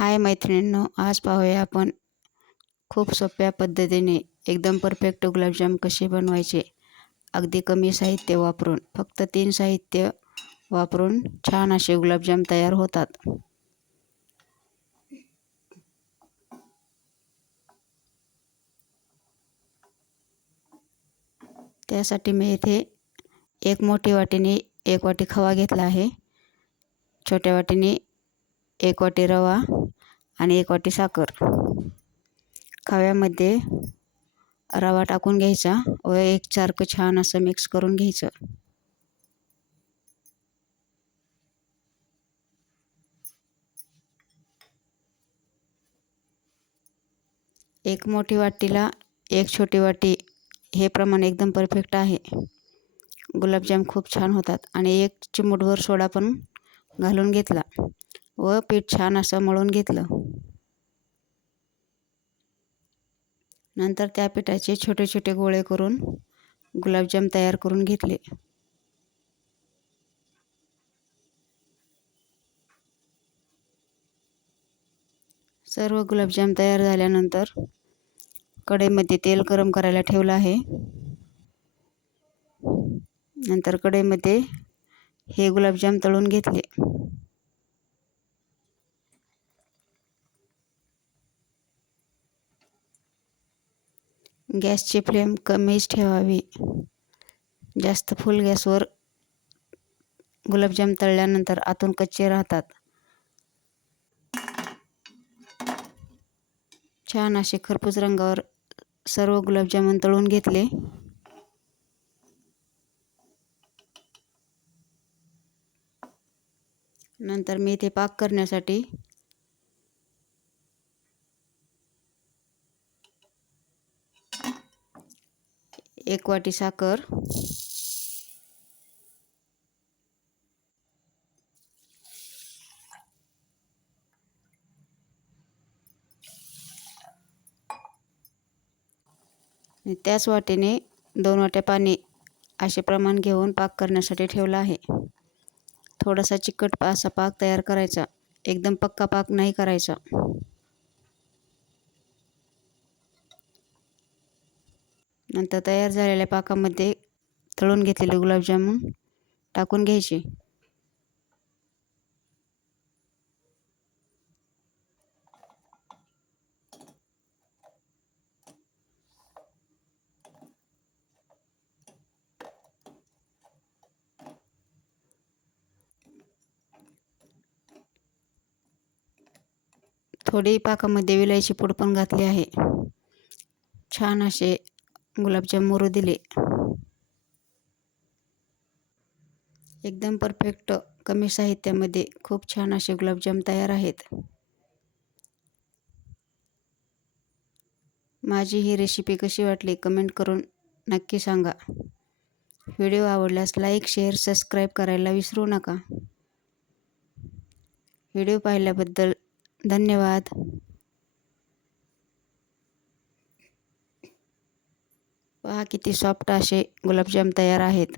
हाय मैत्रिणींनो, आज पाहूया आपण खूप सोप्या पद्धतीने एकदम परफेक्ट गुलाबजाम कसे बनवायचे. अगदी कमी साहित्य वापरून, फक्त 3 साहित्य वापरून छान असे गुलाबजाम तयार होतात. त्यासाठी मी इथे 1 मोठी वाटीने 1 वाटी खवा घेतला आहे. छोट्या वाटीने 1 वाटी रवा आणि 1 वाटी साखर. खव्यामध्ये रवा टाकून घ्यायचा व एकसारखं छान असं मिक्स करून घ्यायचं. एक मोठी वाटीला 1 छोटी वाटी हे प्रमाण एकदम परफेक्ट आहे. गुलाबजाम खूप छान होतात. आणि 1 चिमूटभर सोडा पण घालून घेतला व पीठ छान असं मळून घेतलं. नंतर त्या पिठाचे छोटे छोटे गोळे करून गुलाबजाम तयार करून घेतले. सर्व गुलाबजाम तयार झाल्यानंतर कढईमध्ये तेल गरम करायला ठेवलं आहे. नंतर कढईमध्ये हे गुलाबजाम तळून घेतले. गॅसची फ्लेम कमीच ठेवावी. जास्त फुल गॅसवर गुलाबजाम तळल्यानंतर आतून कच्चे राहतात. छान असे खरपूस रंगावर सर्व गुलाबजामुन तळून घेतले. नंतर मी इथे पाक करण्यासाठी एक वाटी साखर, त्याच वाटीने 2 वाट्या पाणी असे प्रमाण घेऊन पाक करण्यासाठी ठेवला आहे. थोडासा चिकट असा पाक तयार करायचा. एकदम पक्का पाक नाही करायचा. नंतर तयार झालेल्या पाकामध्ये तळून घेतलेले गुलाबजामुन टाकून घ्यायचे. थोडी पाकामध्ये विलायची पूड पण घातली आहे. छान असे गुलाबजाम मुरू दिले. एकदम परफेक्ट कमी साहित्यामध्ये खूप छान असे गुलाबजाम तयार आहेत. माझी ही रेसिपी कशी वाटली कमेंट करून नक्की सांगा. व्हिडिओ आवडल्यास लाईक, शेअर, सबस्क्राईब करायला विसरू नका. व्हिडिओ पाहिल्याबद्दल धन्यवाद. पहा किती सॉफ्ट असे गुलाबजाम तयार आहेत.